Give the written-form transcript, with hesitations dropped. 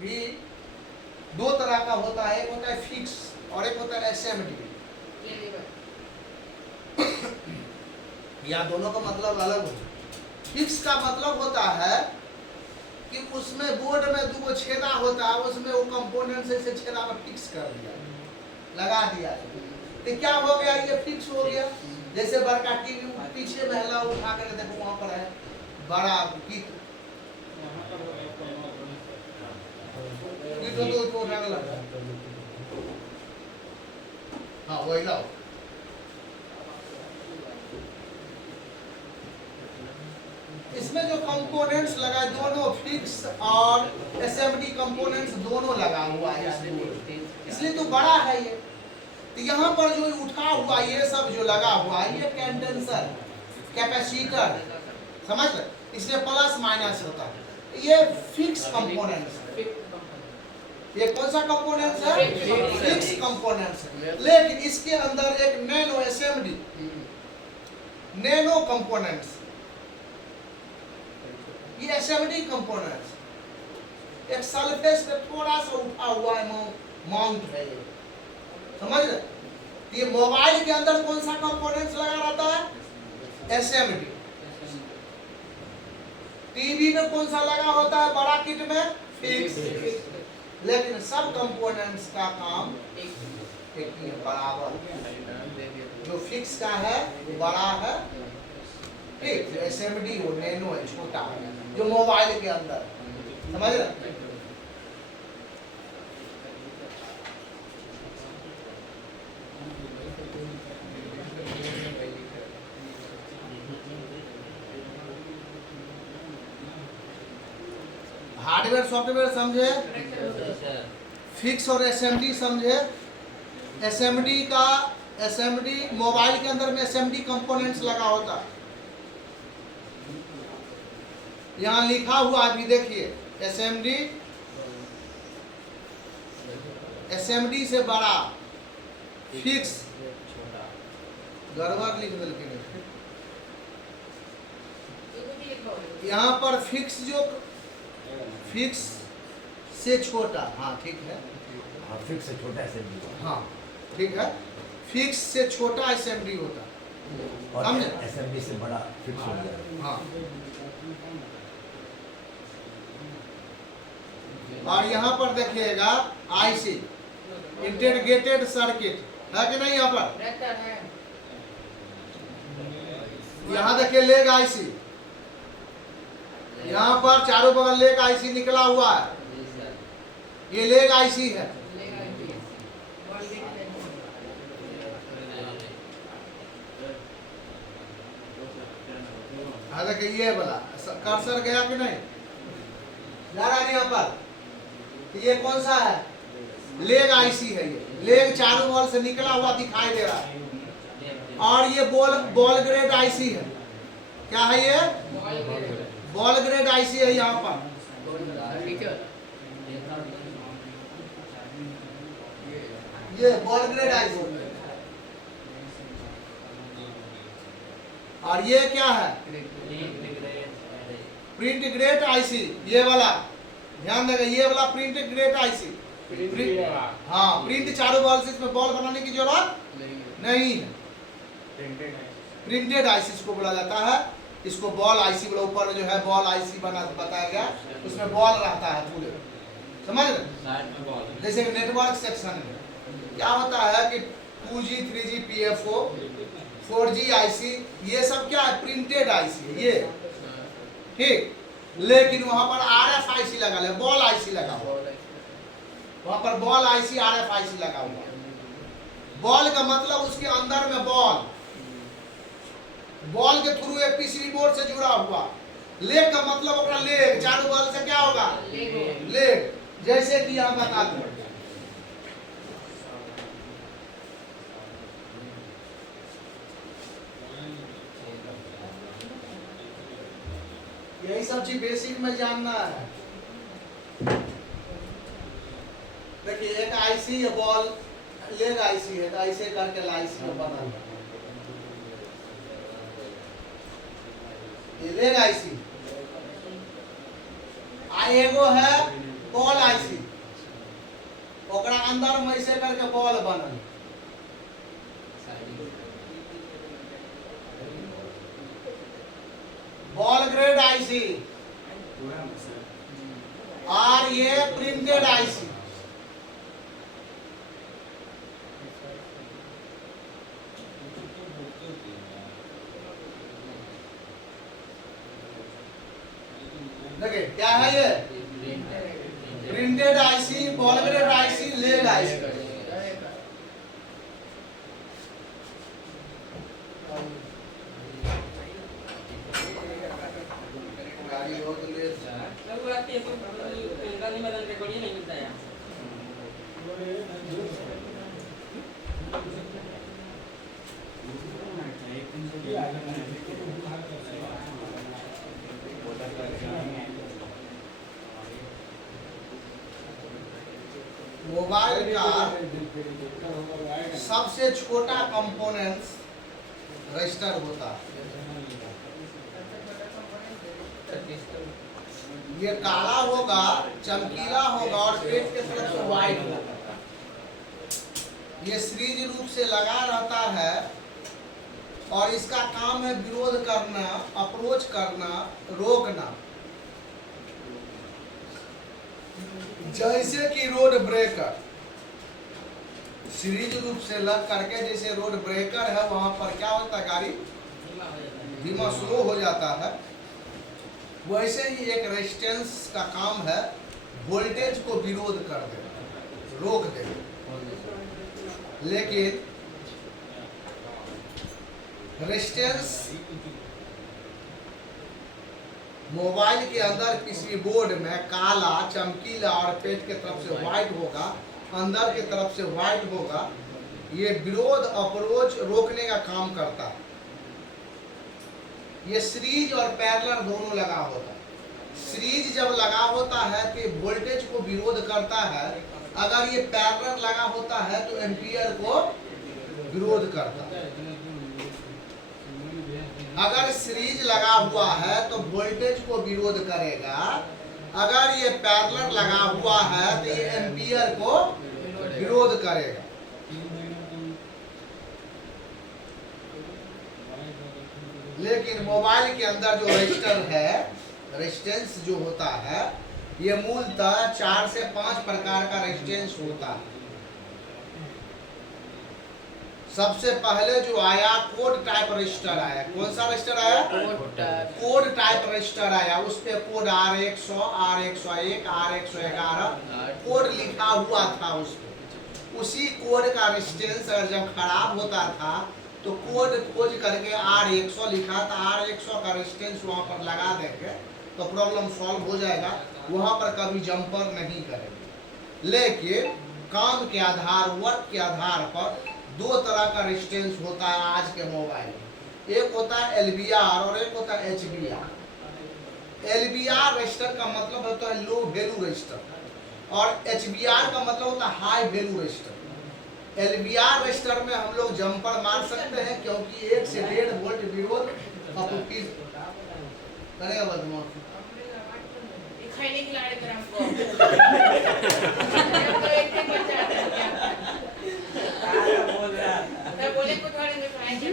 भी दो तरह का होता है, एक होता है फिक्स और एक होता है एसएमडी। या दोनों का मतलब अलग होता है। फिक्स का मतलब होता है कि उसमें बोर्ड में दो छेदा होता है, उसमें वो कंपोनेंट से छेदा में फिक्स कर दिया, लगा दिया, तो क्या हो गया, ये फिक्स हो गया। जैसे बड़का टीवी पीछे महिला उठा कर देखो वहां पर है बड़ा किट तो उठा कर लगा, हाँ वही लाओ। इसमें जो कंपोनेंट्स लगा है दोनों फिक्स और एसएमडी कंपोनेंट्स दोनों लगा हुआ है इस बोर्ड, इसलिए तो बड़ा है ये। तो यहाँ पर जो उठा हुआ ये सब जो लगा हुआ है ये कंडेंसर कैपेसिटर, समझ रहे, इसलिए प्लस माइनस होता है, ये फिक्स कंपोनेंट्स है। ये कौन सा कंपोनेंट्स है, फिक्स कंपोनेंट्स है। लेकिन इसके अंदर एक नैनो एसएमडी नैनो कंपोनेंट्स, ये एसएमडी कंपोनेंट्स, एक सरफेस पे थोड़ा सा उठा हुआ है माउंट है ये, समझ रहे। ये मोबाइल के अंदर कौन सा कंपोनेंट्स लगा रहता है, एसएमडी। टीवी में कौन सा लगा होता है, बड़ा किट में फिक्स। लेकिन सब कंपोनेंट्स का काम एक ही बराबर, जो फिक्स का है वो बड़ा है, ठीक, एसएमडी वो नैनो है, छोटा है, जो मोबाइल के अंदर, समझ रहे। हार्डवेयर सॉफ्टवेयर समझे, फिक्स और एसएमडी समझे। एसएमडी मोबाइल के अंदर में एसएमडी कंपोनेंट्स लगा होता है, यहाँ लिखा हुआ अभी देखिए, एसएमडी से बड़ा, फिक्स, गड़बड़ लिख दिल, यहाँ पर फिक्स जो फिक्स से छोटा, हाँ ठीक है, हाँ फिक्स से छोटा एसएमडी, हाँ ठीक है, फिक्स से छोटा एसएमडी होता है, और एसएमडी से बड़ा फिक्स हो गया, हाँ। और यहाँ पर देखिएगा आईसी इंटीग्रेटेड सर्किट है कि नहीं, यहाँ पर यहाँ देखिए लेग आईसी, यहाँ पर चारों बगल लेग आईसी निकला हुआ है, ये लेग आईसी है। हाँ देखिए ये वाला कर्सर गया कि नहीं, जा रहा है यहाँ पर, तो ये कौन सा है, लेग आईसी है, ये लेग चारों बगल से निकला हुआ दिखाई दे रहा है। और ये बॉल ग्रेड आईसी है, क्या है ये, बॉल ग्रेड आईसी है यहाँ पर। ये बॉल ग्रेड आईसी, और ये क्या है, प्रिंट ग्रेड आईसी, ये वाला ध्यान देगा, ये वाला प्रिंट ग्रेड आईसी, हाँ प्रिंट चारों बॉल से, इसमें बॉल बनाने की जरूरत नहीं है, प्रिंटेड आईसी इसको बोला जाता है। इसको बॉल आईसी बोला, ऊपर में जो है बॉल आईसी बना बताया गया, उसमें बॉल रहता है पूरे, समझ रहे। जैसे नेटवर्क सेक्शन में क्या होता है कि 2G 3G PFO 4G IC, ये सब क्या है, प्रिंटेड आईसी है ये, ठीक। लेकिन वहां पर RF आईसी लगा है, बॉल आईसी लगा हुआ, वहां पर बॉल आईसी RF आईसी लगा हुआ। बॉल का मतलब उसके अंदर में बॉल के थ्रू एक पीसीबी बोर्ड से जुड़ा हुआ। लेग का मतलब अपना लेग, चारों बॉल से क्या होगा, लेग, जैसे कि यहाँ बता दूं, यही सब चीज बेसिक में जानना है। देखिए एक आईसी है, बॉल लेग आईसी है, तो ऐसे करके आईसी को बना, ये लेग आईसी, एगो है बॉल आईसी, अंदर में ऐसे करके बॉल बनल। बॉल ग्रेड आईसी और ये प्रिंटेड आईसी। देखिए क्या है ये printed IC, ball grade IC, leg IC. गाड़ी बहुत लेट नहीं मिलता है। मोबाइल का सबसे छोटा कंपोनेंट्स रजिस्टर होता है। ये काला होगा, चमकीला होगा और पेट के तरफ से व्हाइट होगा। ये सीरीज रूप से लगा रहता है और इसका काम है विरोध करना, अप्रोच करना, रोकना। जैसे कि रोड ब्रेकर सीरीज रूप से लग करके, जैसे रोड ब्रेकर है वहां पर क्या होता है, गाड़ी धीमा स्लो हो जाता है। वैसे ही एक रेजिस्टेंस का काम है वोल्टेज को विरोध कर देना, रोक देना। लेकिन रेजिस्टेंस मोबाइल के अंदर किसी बोर्ड में काला, चमकीला और पेट के तरफ से व्हाइट होगा, अंदर के तरफ से व्हाइट होगा। ये विरोध, अप्रोच, रोकने का काम करता है। ये सीरीज और पैरेलल दोनों लगा होता है। सीरीज जब लगा होता है तो वोल्टेज को विरोध करता है। अगर ये पैरेलल लगा होता है तो एम्पियर को विरोध करता है। अगर सीरीज लगा हुआ है तो वोल्टेज को विरोध करेगा। अगर ये पैरेलल लगा हुआ है तो ये एम्पियर को विरोध करेगा। लेकिन मोबाइल के अंदर जो रजिस्टर है, रेजिस्टेंस जो होता है, ये मूलतः 4 से 5 प्रकार का रेजिस्टेंस होता है। सबसे पहले जो आया कोड टाइप रजिस्टर आया। कौन सा रजिस्टर आया? कोड टाइप रजिस्टर आया। उस पे code R100, R101, R111 code लिखा हुआ था उस पे। उसी कोड का रेजिस्टेंस अगर जब खराब होता था तो कोड खोज करके R100 लिखा था, R100 का रेजिस्टेंस वहां पर लगा देंगे तो प्रॉब्लम सॉल्व हो जाएगा। वहां पर कभी जंपर नहीं करेंगे। लेकिन काम के आधार, वर्क के आधार पर 2 तरह का रेजिस्टेंस होता है आज के मोबाइल में। एक होता है LVR और एक होता है HVR। LVR रजिस्टर का मतलब होता है लो वैल्यू रजिस्टर और HVR का मतलब होता है high value register. LVR register में हम लोग जंपर मार सकते हैं क्योंकि 1 से 1.5 वोल्ट विरोध अपोजिट करेगा। बदमाश खाने की लाड़े तरह बोले को थोड़े में खाएंगे।